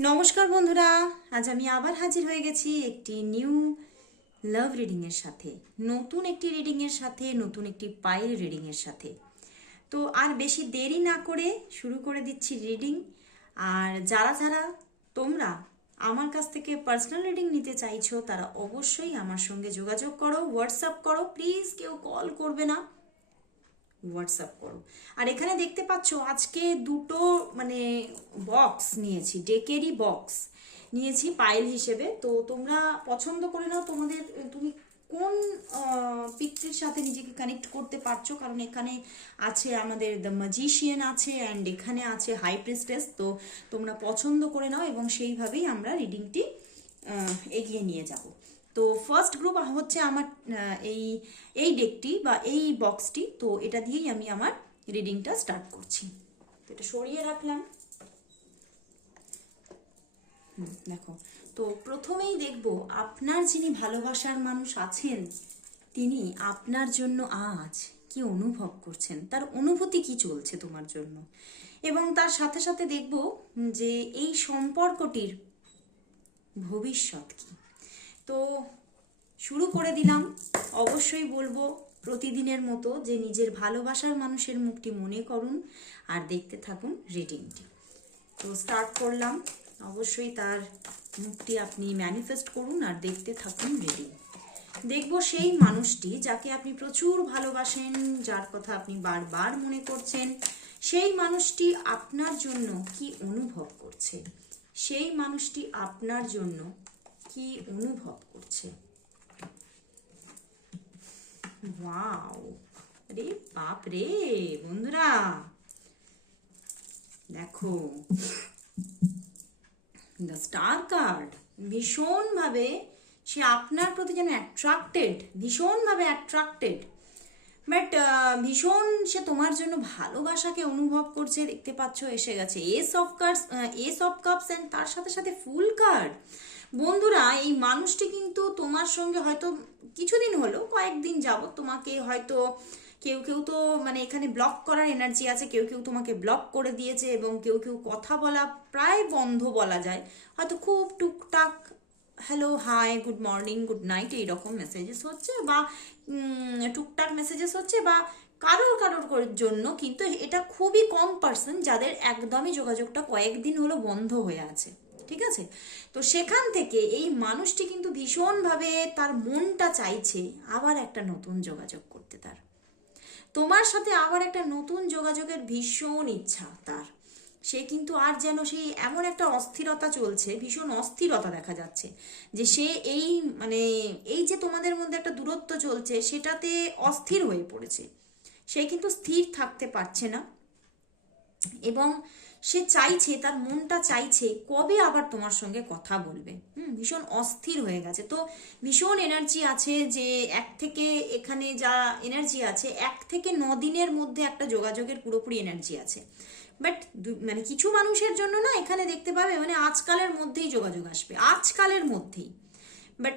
নমস্কার বন্ধুরা, আজ আমি আবার হাজির হয়ে গেছি একটি নিউ লাভ রিডিংয়ের সাথে, নতুন একটি রিডিংয়ের সাথে, নতুন একটি পায়ের রিডিংয়ের সাথে। তো আর বেশি দেরি না করে শুরু করে দিচ্ছি রিডিং আর যারা যারা তোমরা আমার কাছ থেকে পার্সোনাল রিডিং নিতে চাইছো, তারা অবশ্যই আমার সঙ্গে যোগাযোগ করো হোয়াটসঅ্যাপ করো প্লিজ কেউ কল করবে না। হোয়াটসঅ্যাপ করো। আর এখানে দেখতে পাচ্ছ, আজকে দুটো মানে বক্স নিয়েছি ডেকেরই বক্স নিয়েছি পাইল হিসেবে। তো তোমরা পছন্দ করে নাও, তোমাদের, তুমি কোন পিকটির সাথে নিজেকে কানেক্ট করতে পারছ? কারণ এখানে আছে আমাদের দ্য ম্যাজিশিয়ান আছে অ্যান্ড এখানে আছে হাই প্রিস্টেস তো তোমরা পছন্দ করে নাও, এবং সেইভাবেই আমরা রিডিংটি এগিয়ে নিয়ে যাব। তো ফার্স্ট গ্রুপ হচ্ছে আমার এই এই ডেকটি বা এই বক্সটি তো এটা দিয়েই আমি আমার রিডিংটা স্টার্ট করছি। তো এটা সরিয়ে রাখলাম। দেখো। তো প্রথমেই দেখব, আপনার যিনি ভালোবাসার মানুষ আছেন, তিনি আপনার জন্য আজ কি অনুভব করছেন? তার অনুভূতি কি চলছে তোমার জন্য? এবং তার সাথে সাথে দেখব যে এই সম্পর্কটির ভবিষ্যৎ কি। তো শুরু করে দিলাম। অবশ্যই বলব প্রতিদিনের মতো যে নিজের ভালোবাসার মানুষের মুখটি মনে করুন আর দেখতে থাকুন রিডিংটি তো স্টার্ট করলাম। অবশ্যই তার মুখটি আপনি ম্যানিফেস্ট করুন আর দেখতে থাকুন রিডিং দেখব সেই মানুষটি যাকে আপনি প্রচুর ভালোবাসেন, যার কথা আপনি বারবার মনে করছেন, সেই মানুষটি আপনার জন্য কি অনুভব করছে? সেই মানুষটি আপনার জন্য কি অনুভব করছে রে বাপ রে বন্ধুরা দেখো দ্য স্টার কার্ড ভীষণভাবে সে আপনার প্রতি যেন অ্যাট্রাক্টেড ভীষণভাবে অ্যাট্রাক্টেড বাট ভীষণ সে তোমার জন্য ভালোবাসাকে অনুভব করছে, দেখতে পাচ্ছ, এসে গেছে। Ace of cards ace of cups and তার সাথে সাথে ফুল কার্ড বন্ধুরা, এই মানুষটি কিন্তু তোমার সঙ্গে হয়তো কিছুদিন হলো, কয়েকদিন যাবত তোমাকে হয়তো কেউ কেউ তো মানে এখানে ব্লক করার এনার্জি আছে, কেউ কেউ তোমাকে ব্লক করে দিয়েছে এবং কেউ কেউ কথা বলা প্রায় বন্ধ বলা যায়। হয়তো খুব টুকটাক hello hi good morning good night এইরকম মেসেজেস হচ্ছে বা টুকটাক মেসেজেস হচ্ছে বা কারোর কারোর জন্য কিন্তু এটা খুবই কম পার্সন যাদের একদমই যোগাযোগটা কয়েকদিন হলো বন্ধ হয়ে আছে, ঠিক আছে? তো সেখান থেকে এই মানুষটি কিন্তু ভীষণভাবে তার মনটা চাইছে আবার একটা নতুন যোগাযোগ করতে তার। তোমার সাথে আবার একটা নতুন যোগাযোগের ভীষণ ইচ্ছা তার। সে কিন্তু আর যেন সেই এমন একটা অস্থিরতা চলছে, ভীষণ অস্থিরতা দেখা যাচ্ছে, যে সে এই মানে এই যে তোমাদের মধ্যে একটা দূরত্ব চলছে সেটাতে অস্থির হয়ে পড়েছে। সে কিন্তু স্থির থাকতে পারছে না এবং সে চাইছে, তার মনটা চাইছে কবে আবার তোমার সঙ্গে কথা বলবে। হুম, ভীষণ অস্থির হয়ে গেছে। তো ভীষণ এনার্জি আছে যে এক থেকে এখানে যা এনার্জি আছে, এক থেকে ন দিনের মধ্যে একটা যোগাযোগের পুরোপুরি এনার্জি আছে। বাট মানে কিছু মানুষের জন্য না এখানে দেখতে পাবে মানে আজকালের মধ্যেই যোগাযোগ আসবে, আজকালের মধ্যেই। বাট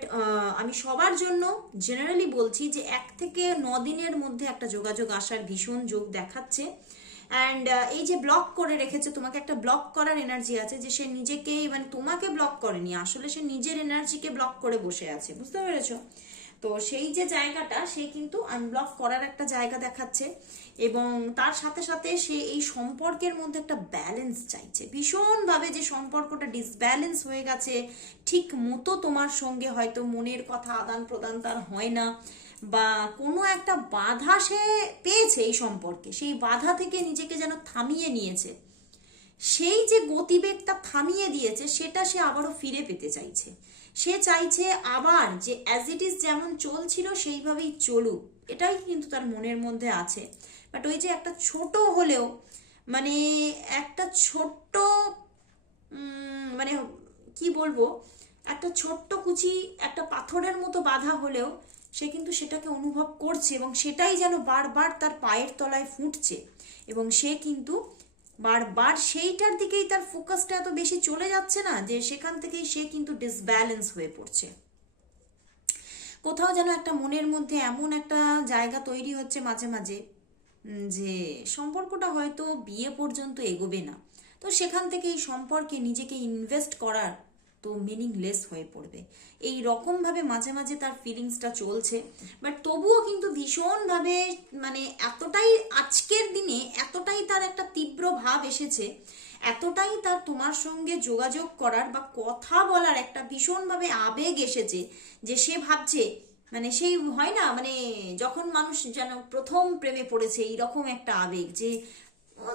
আমি সবার জন্য জেনারেলি বলছি যে এক থেকে ন দিনের মধ্যে একটা যোগাযোগ আসার ভীষণ যোগ দেখাচ্ছে। অ্যান্ড এই যে ব্লক করে রেখেছে, তোমাকে একটা ব্লক করার এনার্জি আছে যে সে নিজেকে মানে তোমাকে ব্লক করেনি, আসলে সে নিজের এনার্জিকে ব্লক করে বসে আছে, বুঝতে পেরেছ? তো সেই যে জায়গাটা, সে কিন্তু আনব্লক করার একটা জায়গা দেখাচ্ছে এবং তার সাথে সাথে সে এই সম্পর্কের মধ্যে একটা ব্যালেন্স চাইছে। ভীষণভাবে যে সম্পর্কটা ডিসব্যালেন্স হয়ে গেছে, ঠিক মতো তোমার সঙ্গে হয়তো মনের কথা আদান প্রদান তার হয় না বা কোনো একটা বাধা সে পেয়েছে এই সম্পর্কে, সেই বাধা থেকে নিজেকে যেন থামিয়ে নিয়েছে। সেই যে গতিবেগটা থামিয়ে দিয়েছে, সেটা সে আবারও ফিরে পেতে চাইছে। সে চাইছে আবার যে অ্যাজ ইট ইজ যেমন চলছিল সেইভাবেই চলুক। এটাই কিন্তু তার মনের মধ্যে আছে। বাট ওই যে একটা ছোট হলেও মানে একটা ছোট্ট মানে কি বলব, একটা ছোট্ট কুচি, একটা পাথরের মতো বাধা হলেও সে কিন্তু সেটাকে অনুভব করছে এবং সেটাই যেন বারবার তার পায়ের তলায় ফুটছে। এবং সে কিন্তু বারবার সেইটার দিকেই তার ফোকাসটা এত বেশি চলে যাচ্ছে না যে সেখান থেকেই সে কিন্তু ডিসব্যালেন্স হয়ে পড়ছে। কোথাও যেন একটা মনের মধ্যে এমন একটা জায়গা তৈরি হচ্ছে মাঝে মাঝে যে সম্পর্কটা হয়তো বিয়ে পর্যন্ত এগোবে না। তো সেখান থেকে এই সম্পর্কে নিজেকে ইনভেস্ট করার তো মিনিংলেস হয়ে পড়বে। এই রকমভাবে মাঝে মাঝে তার ফিলিংসটা চলছে বাট তবুও কিন্তু ভীষণভাবে মানে এতটাই আজকের দিনে এতটাই তার একটা তীব্র ভাব এসেছে, এতটাই তার তোমার সঙ্গে যোগাযোগ করার বা কথা বলার একটা ভীষণভাবে আবেগ এসেছে যে সে ভাবছে মানে সেই হয় না মানে যখন মানুষ যেন প্রথম প্রেমে পড়েছে, এইরকম একটা আবেগ যে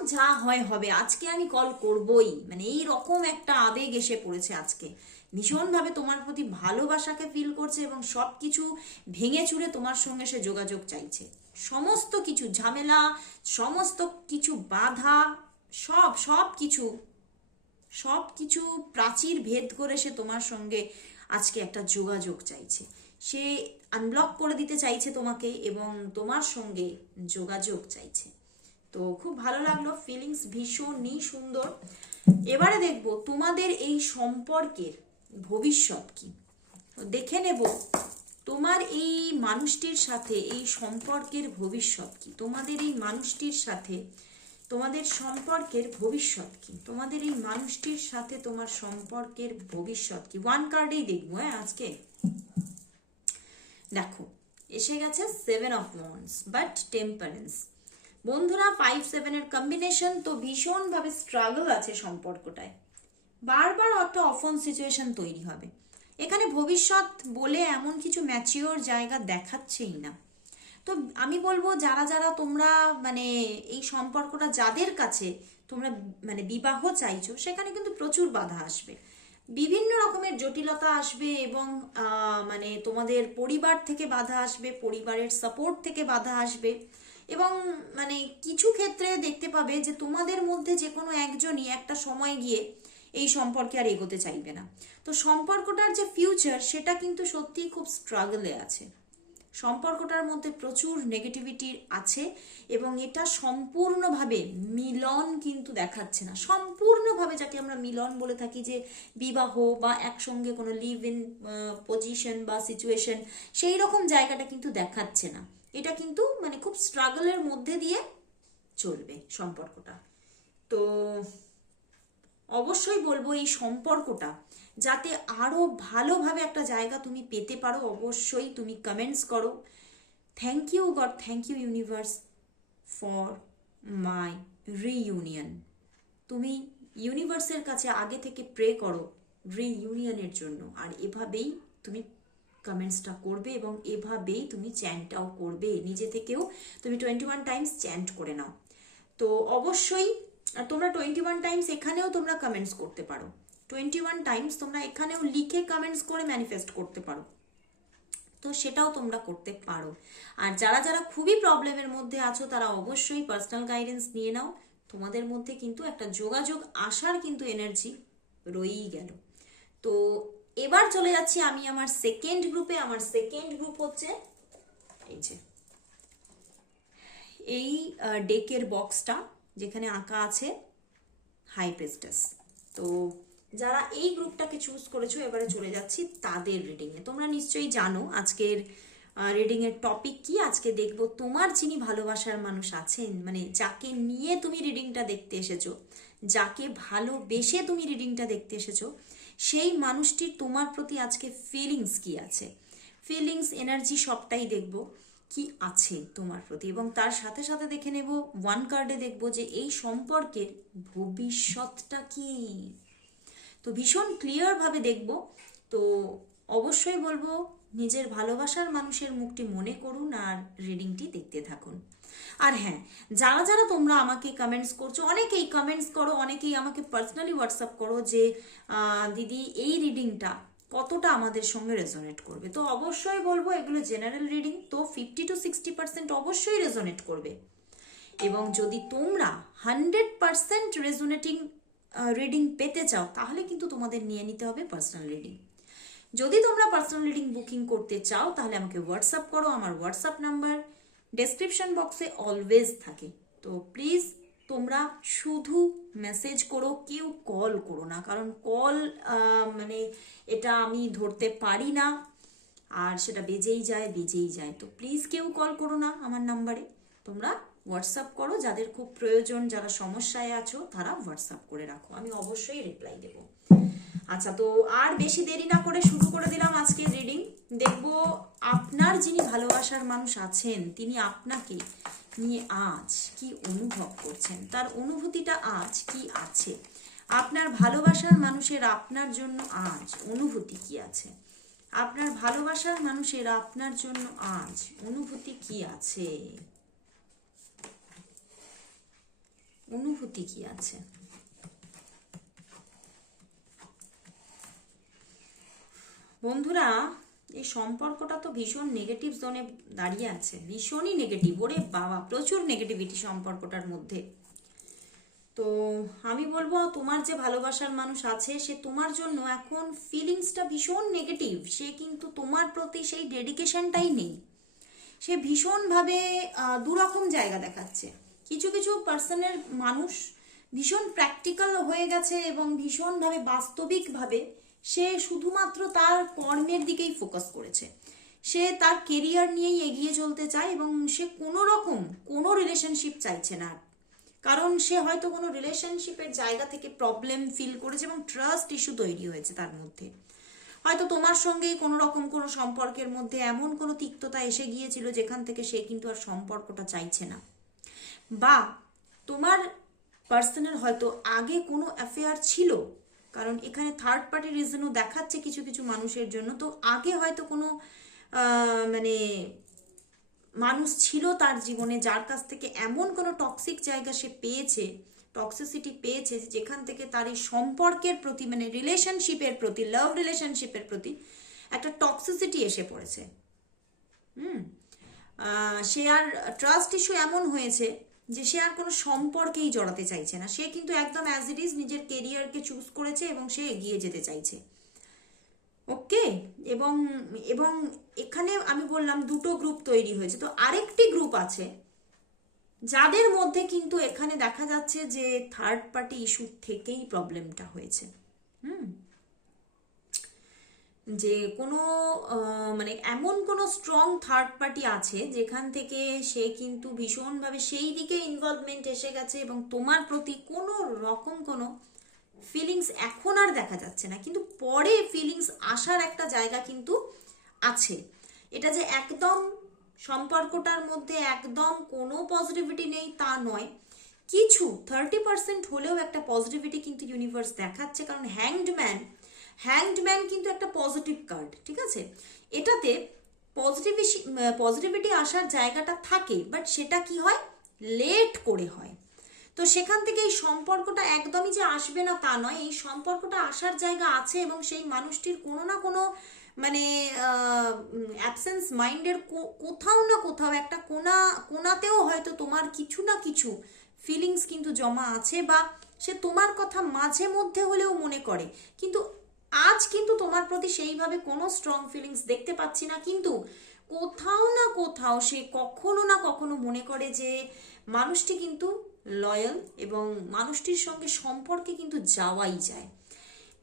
যা হয় হবে, আজকে আমি কল করবই। মানে এই রকম একটা আবেগ এসে পড়েছে আজকে। ভীষণভাবে তোমার প্রতি ভালোবাসাকে ফিল করছে এবং সব কিছু ভেঙে চুরে তোমার সঙ্গে সে যোগাযোগ চাইছে। সমস্ত কিছু ঝামেলা, সমস্ত কিছু বাধা, সব সব কিছু সব কিছু প্রাচীর ভেদ করে সে তোমার সঙ্গে আজকে একটা যোগাযোগ চাইছে। সে আনব্লক করে দিতে চাইছে তোমাকে এবং তোমার সঙ্গে যোগাযোগ চাইছে। তো খুব ভালো লাগল ফিলিংস ভীষণই সুন্দর। এবারে দেখব তোমাদের এই সম্পর্কের ভবিষ্যৎ কি। দেখে নেব তোমার এই মানুষটির সাথে, এই সম্পর্কের ভবিষ্যৎ কি। তোমাদের এই মানুষটির সাথে তোমাদের সম্পর্কের ভবিষ্যৎ কি। তোমাদের এই মানুষটির সাথে তোমার সম্পর্কের ভবিষ্যৎ কি। ওয়ান কার্ডেই দেখব হ্যাঁ আজকে। দেখো, এসে গেছে seven of wands but temperance বন্ধুরা ফাইভ সেভেনের কম্বিনেশন তো ভীষণভাবে স্ট্রাগল আছে সম্পর্কটায়। বারবার একটা অফন সিচুয়েশন তৈরি হবে। এখানে ভবিষ্যৎ বলে এমন কিছু ম্যাচিওর জায়গা দেখাচ্ছেই না। তো আমি বলব, যারা যারা তোমরা মানে এই সম্পর্কটা যাদের কাছে তোমরা মানে বিবাহ চাইছো, সেখানে কিন্তু প্রচুর বাধা আসবে। বিভিন্ন রকমের জটিলতা আসবে এবং মানে তোমাদের পরিবার থেকে বাধা আসবে, পরিবারের সাপোর্ট থেকে বাধা আসবে। এবং মানে কিছু ক্ষেত্রে দেখতে পাবে যে তোমাদের মধ্যে যে কোনো একজনই একটা সময় গিয়ে এই সম্পর্কে আর এগোতে চাইবে না। তো সম্পর্কটার যে ফিউচার সেটা কিন্তু সত্যিই খুব স্ট্রাগলে আছে। সম্পর্কটার মধ্যে প্রচুর নেগেটিভিটি আছে এবং এটা সম্পূর্ণভাবে মিলন কিন্তু দেখাচ্ছে না। সম্পূর্ণভাবে যাকে আমরা মিলন বলে থাকি যে বিবাহ বা একসঙ্গে কোনো লিভ ইন পজিশন বা সিচুয়েশন সেই রকম জায়গাটা কিন্তু দেখাচ্ছে না। এটা কিন্তু মানে খুব স্ট্রাগলের মধ্যে দিয়ে চলবে সম্পর্কটা। তো অবশ্যই বলব এই সম্পর্কটা, যাতে আরও ভালোভাবে একটা জায়গা তুমি পেতে পারো, অবশ্যই তুমি কমেন্টস করো। Thank you God thank you universe for my reunion তুমি ইউনিভার্সের কাছে আগে থেকে প্রে করো রিইউনিয়নের জন্য, আর এভাবেই তুমি কমেন্টসটা করবে এবং এভাবেই তুমি চ্যান্টটাও করবে। নিজে থেকেও তুমি টোয়েন্টি ওয়ান টাইমস চ্যান্ট করে নাও। তো অবশ্যই তোমরা টোয়েন্টি ওয়ান টাইমস এখানেও তোমরা কমেন্টস করতে পারো। টোয়েন্টি ওয়ান টাইমস তোমরা এখানেও লিখে কমেন্টস করে ম্যানিফেস্ট করতে পারো। তো সেটাও তোমরা করতে পারো। আর যারা যারা খুবই প্রবলেমের মধ্যে আছো, তারা অবশ্যই পার্সোনাল গাইডেন্স নিয়ে নাও। তোমাদের মধ্যে কিন্তু একটা যোগাযোগ আসার কিন্তু এনার্জি রয়েই গেল। তো এবার চলে যাচ্ছি আমি আমার সেকেন্ড গ্রুপে আমার সেকেন্ড গ্রুপ হচ্ছে এই যে, এই ডেকের বক্সটা যেখানে আঁকা আছে হাই প্রেস্টাস তো যারা এই গ্রুপটাকে চুজ করেছ, এবারে চলে যাচ্ছি তাদের রিডিংয়ে তোমরা নিশ্চয়ই জানো আজকের রিডিংয়ের টপিক কি। আজকে দেখব তোমার যিনি ভালোবাসার মানুষ আছেন মানে যাকে নিয়ে তুমি রিডিংটা দেখতে এসেছ, যাকে ভালোবেসে তুমি রিডিংটা দেখতে এসেছ সেই মানুষটির তোমার প্রতি আজকে ফিলিংস কি আছে? ফিলিংস এনার্জি সবটাই দেখব কি আছে তোমার প্রতি এবং তার সাথে সাথে দেখে নেব ওয়ান কার্ডে দেখব যে এই সম্পর্কের ভবিষ্যৎটা কি? তো ভীষণ ক্লিয়ারভাবে দেখব। তো অবশ্যই বলব নিজের ভালোবাসার মানুষের মুখটি মনে করুন আর রিডিংটি দেখতে থাকুন। আর হ্যাঁ যারা যারা তোমরা আমাকে কমেন্টস করছ, অনেকেই কমেন্টস করো, অনেকেই আমাকে পার্সোনালি হোয়াটসঅ্যাপ করো যে দিদি, এই রিডিংটা কতটা আমাদের সঙ্গে রেজোনেট করবে? তো অবশ্যই বলব, এগুলো জেনারেল রিডিং তো ফিফটি টু সিক্সটি পার্সেন্ট অবশ্যই রেজোনেট করবে। এবং যদি তোমরা হান্ড্রেড পার্সেন্ট রেজোনেটিং রিডিং পেতে চাও, তাহলে কিন্তু তোমাদের নিয়ে নিতে হবে পার্সোনাল রিডিং যদি তোমরা পার্সোনাল রিডিং বুকিং করতে চাও, তাহলে আমাকে হোয়াটসঅ্যাপ করো। আমার হোয়াটসঅ্যাপ নাম্বার ডেসক্রিপশন বক্সে অলওয়েজ থাকে। তো প্লিজ তোমরা শুধু মেসেজ করো, কেউ কল করো না। কারণ কল মানে এটা আমি ধরতে পারি না। আর সেটা বেজেই যায় বেজেই যায়। তো প্লিজ কেউ কল করো না আমার নাম্বারে তোমরা হোয়াটসঅ্যাপ করো। যাদের খুব প্রয়োজন, যারা সমস্যায় আছো, তারা হোয়াটসঅ্যাপ করে রাখো। আমি অবশ্যই রিপ্লাই দেব। আচ্ছা তো আর বেশি দেরি না করে শুরু করে দিলাম আজকের রিডিং দেখব আপনার যিনি ভালোবাসার মানুষ আছেন, তিনি আপনাকে নিয়ে আজ কি অনুভব করছেন? তার অনুভূতিটা আজ কি আছে? আপনার ভালোবাসার মানুষের আপনার জন্য আজ অনুভূতি কি আছে? আপনার ভালোবাসার মানুষের আপনার জন্য আজ অনুভূতি কি আছে? অনুভূতি কি আছে? বন্ধুরা, এই সম্পর্কটা তো ভীষণ নেগেটিভ জোনে দাঁড়িয়ে আছে। ভীষণই নেগেটিভ ওরে বাবা, প্রচুর নেগেটিভিটি সম্পর্কটার মধ্যে। তো আমি বলব, তোমার যে ভালোবাসার মানুষ আছে, সে তোমার জন্য এখন ফিলিংসটা ভীষণ নেগেটিভ সে কিন্তু তোমার প্রতি সেই ডেডিকেশনটাই নেই। সে ভীষণভাবে দুরকম জায়গা দেখাচ্ছে। কিছু কিছু পার্সনের মানুষ ভীষণ প্র্যাকটিক্যাল হয়ে গেছে এবং ভীষণভাবে বাস্তবিকভাবে সে শুধুমাত্র তার কর্মের দিকেই ফোকাস করেছে। সে তার কেরিয়ার নিয়েই এগিয়ে চলতে চায় এবং সে কোনো রকম কোনো রিলেশনশিপ চাইছে না। কারণ সে হয়তো কোনো রিলেশনশিপের জায়গা থেকে প্রবলেম ফিল করেছে এবং ট্রাস্ট ইস্যু তৈরি হয়েছে তার মধ্যে। হয়তো তোমার সঙ্গেই কোনো রকম কোনো সম্পর্কের মধ্যে এমন কোনো তিক্ততা এসে গিয়েছিল যেখান থেকে সে কিন্তু আর সম্পর্কটা চাইছে না। বা তোমার পার্সনের হয়তো আগে কোনো অ্যাফেয়ার ছিল কারণ এখানে থার্ড পার্টি রিজনও দেখাচ্ছে কিছু কিছু মানুষের জন্য। তো আগে হয়তো কোনো মানে মানুষ ছিল তার জীবনে যার কাছ থেকে এমন কোনো টক্সিক জায়গা সে পেয়েছে টক্সিসিটি পেয়েছে যেখান থেকে তার এই সম্পর্কের প্রতি মানে রিলেশনশিপের প্রতি লাভ রিলেশনশিপের প্রতি একটা টক্সিসিটি এসে পড়েছে। হুম? সে আর ট্রাস্ট ইস্যু এমন হয়েছে যে সে আর কোনো সম্পর্কেই জড়াতে চাইছে না। সে কিন্তু একদম অ্যাজ ইট ইজ নিজের কেরিয়ারকে চুজ করেছে এবং সে এগিয়ে যেতে চাইছে। ওকে এবং এবং এখানে আমি বললাম দুটো গ্রুপ তৈরি হয়েছে। তো আরেকটি গ্রুপ আছে যাদের মধ্যে কিন্তু এখানে দেখা যাচ্ছে যে থার্ড পার্টি ইস্যু থেকেই প্রবলেমটা হয়েছে। হুম? যে কোনো মানে এমন কোনো স্ট্রং থার্ড পার্টি আছে যেখান থেকে সে কিন্তু ভীষণভাবে সেই দিকে ইনভলভমেন্ট এসে গেছে এবং তোমার প্রতি কোনো রকম কোনো ফিলিংস এখন আর দেখা যাচ্ছে না। কিন্তু পরে ফিলিংস আসার একটা জায়গা কিন্তু আছে। এটা যে একদম সম্পর্কটার মধ্যে একদম কোনো পজিটিভিটি নেই তা নয়। কিছু থার্টি পার্সেন্ট হলেও একটা পজিটিভিটি কিন্তু ইউনিভার্স দেখাচ্ছে। কারণ হ্যাংড ম্যান হ্যাংড ম্যান কিন্তু একটা পজিটিভ কার্ড ঠিক আছে? এটাতে পজিটিভিটি পজিটিভিটি আসার জায়গাটা থাকে বাট সেটা কি হয়? লেট করে হয়। তো সেখান থেকে এই সম্পর্কটা একদমই যে আসবে না তা নয়, এই সম্পর্কটা আসার জায়গা আছে এবং সেই মানুষটির কোনো না কোনো মানে অ্যাবসেন্স মাইন্ডের কোথাও না কোথাও একটা কোনা, কোনাতেও হয়তো তোমার কিছু না কিছু ফিলিংস কিন্তু জমা আছে বা সে তোমার কথা মাঝে মধ্যে হলেও মনে করে। কিন্তু আজ কিন্তু তোমার প্রতি সেইভাবে কোনো স্ট্রং ফিলিংস দেখতে পাচ্ছি না, কিন্তু কোথাও না কোথাও সে কখনো না কখনো মনে করে যে মানুষটি কিন্তু লয়াল এবং মানুষটির সঙ্গে সম্পর্কে কিন্তু যাওয়াই যায়।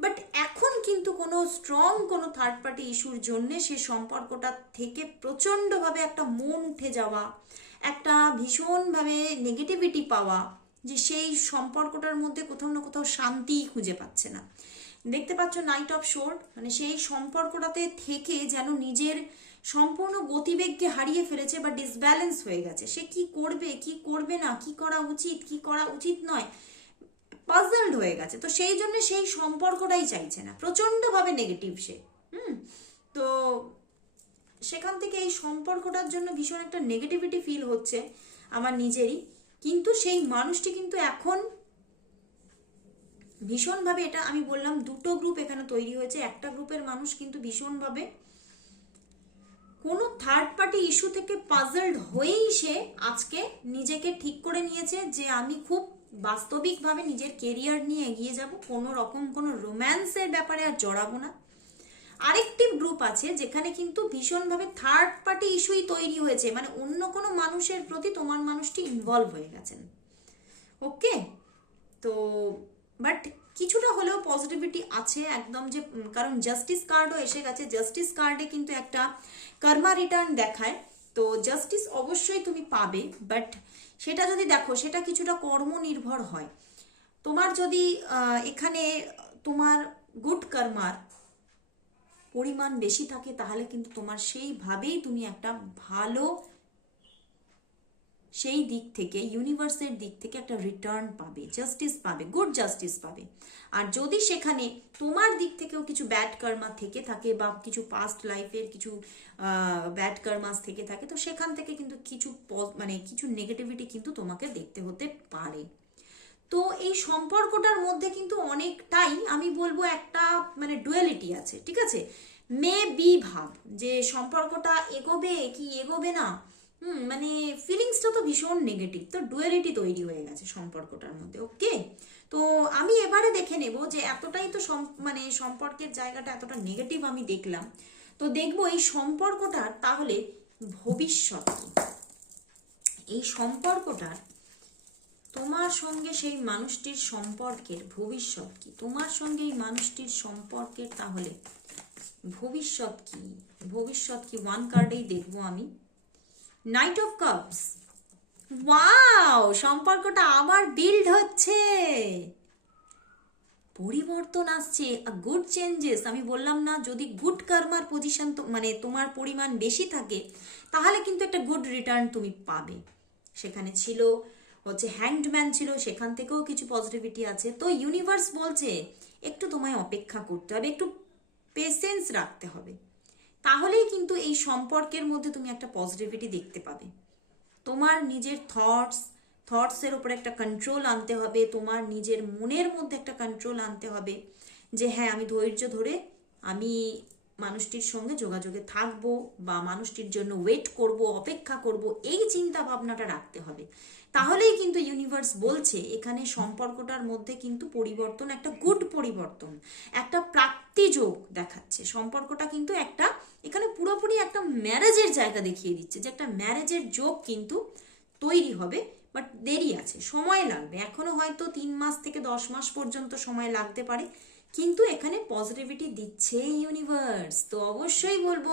বাট এখন কিন্তু কোনো স্ট্রং কোনো থার্ড পার্টি ইস্যুর জন্য সে সম্পর্কটা থেকে প্রচণ্ডভাবে একটা মন উঠে যাওয়া, একটা ভীষণভাবে নেগেটিভিটি পাওয়া যে সেই সম্পর্কটার মধ্যে কোথাও না কোথাও শান্তিই খুঁজে পাচ্ছে না। দেখতে পাচ্ছ নাইট অফ শোর্ট মানে সেই সম্পর্কটাতে থেকে যেন নিজের সম্পূর্ণ গতিবেগকে হারিয়ে ফেলেছে বা ডিসব্যালেন্স হয়ে গেছে। সে কি করবে কি করবে না, কি করা উচিত, কি করা উচিত নয় পাজলড হয়ে গেছে। তো সেই জন্য সেই সম্পর্কটাই চাইছে না। প্রচণ্ডভাবে নেগেটিভ সে। হুম? তো সেখান থেকে এই সম্পর্কটার জন্য ভীষণ একটা নেগেটিভিটি ফিল হচ্ছে আমার নিজেরই। কিন্তু সেই মানুষটি কিন্তু এখন ভীষণভাবে এটা আমি বললাম, দুটো গ্রুপ এখানে তৈরি হয়েছে। একটা গ্রুপের মানুষ কিন্তু ভীষণভাবে কোনো থার্ড পার্টি ইস্যু থেকে পাজলড হয়েই সে আজকে নিজেকে ঠিক করে নিয়েছে যে আমি খুব বাস্তবিকভাবে নিজের কেরিয়ার নিয়ে এগিয়ে যাব। কোনো রকম কোনো রোম্যান্সের ব্যাপারে আর জড়াবো না। আরেকটি গ্রুপ আছে যেখানে কিন্তু ভীষণভাবে থার্ড পার্টি ইস্যুই তৈরি হয়েছে। মানে অন্য কোনো মানুষের প্রতি তোমার মানুষটি ইনভলভ হয়ে গেছেন। ওকে তো বাট কিছুটা হলেও পজিটিভিটি আছে একদম যে কারণ জাস্টিস কার্ডও এসে গেছে। জাস্টিস কার্ডে কিন্তু একটা কর্মা রিটার্ন দেখায়। তো জাস্টিস অবশ্যই তুমি পাবে বাট সেটা যদি দেখো, সেটা কিছুটা কর্ম নির্ভর হয়। তোমার যদি এখানে তোমার গুড কর্মার পরিমাণ বেশি থাকে, তাহলে কিন্তু তোমার সেইভাবেই তুমি একটা ভালো সেই দিক থেকে ইউনিভার্সের দিক থেকে একটা রিটার্ন পাবে জাস্টিস পাবে গুড জাস্টিস পাবে। আর যদি সেখানে তোমার দিক থেকেও কিছু ব্যাড কর্মা থেকে থাকে বা কিছু পাস্ট লাইফের কিছু ব্যাড কর্মাস থেকে থাকে, তো সেখান থেকে কিন্তু কিছু মানে কিছু নেগেটিভিটি কিন্তু তোমাকে দেখতে হতে পারে। তো এই সম্পর্কটার মধ্যে কিন্তু অনেকটাই আমি বলব একটা মানে ডুয়ালিটি আছে, ঠিক আছে? মে বি ভাব, যে সম্পর্কটা এগোবে কি এগোবে না? হুম মানে ফিলিংসটা তো ভীষণ নেগেটিভ তো ডুয়ালিটি তৈরি হয়ে গেছে সম্পর্কটার মধ্যে ওকে তো আমি এবারে দেখে নেব যে এতটাই তো মানে সম্পর্কের জায়গাটা এতটা নেগেটিভ আমি দেখলাম। তো দেখব এই সম্পর্কটার তাহলে ভবিষ্যৎ এই সম্পর্কটার তোমার সঙ্গে সেই মানুষটির সম্পর্কের ভবিষ্যৎ কি? তোমার সঙ্গে এই মানুষটির সম্পর্কের তাহলে ভবিষ্যৎ কি? ভবিষ্যৎ কি? ওয়ান কার্ডেই দেখব আমি। নাইট অফ কাপস ওয়াও, সম্পর্কটা আবার বিল্ড হচ্ছে। পরিবর্তন আসছে গুড চেঞ্জেস আমি বললাম না, যদি গুড কর্মার পজিশন মানে তোমার পরিমাণ বেশি থাকে, তাহলে কিন্তু একটা গুড রিটার্ন তুমি পাবে। সেখানে ছিল, হচ্ছে হ্যান্ডম্যান ছিল, সেখান থেকেও কিছু পজিটিভিটি আছে। তো ইউনিভার্স বলছে, একটু তোমায় অপেক্ষা করতে হবে, একটু পেশেন্স রাখতে হবে। তাহলেই কিন্তু এই সম্পর্কের মধ্যে তুমি একটা পজিটিভিটি দেখতে পাবে। তোমার নিজের থটস থটসের উপর একটা কন্ট্রোল আনতে হবে, তোমার নিজের মনের মধ্যে একটা কন্ট্রোল আনতে হবে, যে হ্যাঁ আমি ধৈর্য ধরে আমি মানুষটির সঙ্গে যোগাযোগে থাকব বা মানুষটির জন্য ওয়েট করব, অপেক্ষা করব, এই চিন্তা ভাবনাটা রাখতে হবে। তাহলেই কিন্তু ইউনিভার্স বলছে, এখানে সম্পর্কটার মধ্যে কিন্তু পরিবর্তন, একটা গুড পরিবর্তন, একটা প্রাপ্তিযোগ দেখাচ্ছে। সম্পর্কটা কিন্তু একটা এখানে পুরোপুরি একটা ম্যারেজের জায়গা দেখিয়ে দিচ্ছে যে একটা ম্যারেজের যোগ কিন্তু তৈরি হবে বাট দেরি আছে, সময় লাগবে। এখনও হয়তো তিন মাস থেকে দশ মাস পর্যন্ত সময় লাগতে পারে, কিন্তু এখানে পজিটিভিটি দিচ্ছে ইউনিভার্স তো অবশ্যই বলব,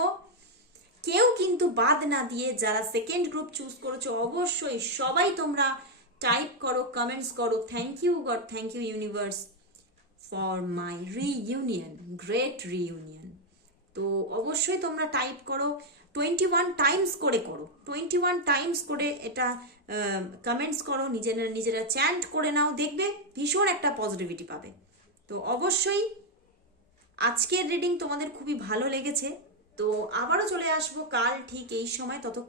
কেউ কিন্তু বাদ না দিয়ে যারা সেকেন্ড গ্রুপ চুজ করেছ, অবশ্যই সবাই তোমরা টাইপ করো কমেন্টস করো thank you God thank you universe for my reunion great reunion তো অবশ্যই তোমরা টাইপ করো। টোয়েন্টি ওয়ান টাইমস করে করো। টোয়েন্টি ওয়ান টাইমস করে এটা কমেন্টস করো, নিজেরা নিজেরা চ্যান্ট করে নাও, দেখবে ভীষণ একটা পজিটিভিটি পাবে। তো অবশ্যই আজকের রিডিং তোমাদের খুবই ভালো লেগেছে। তো আবারও চলে আসব। কাল ঠিক এই সময় তত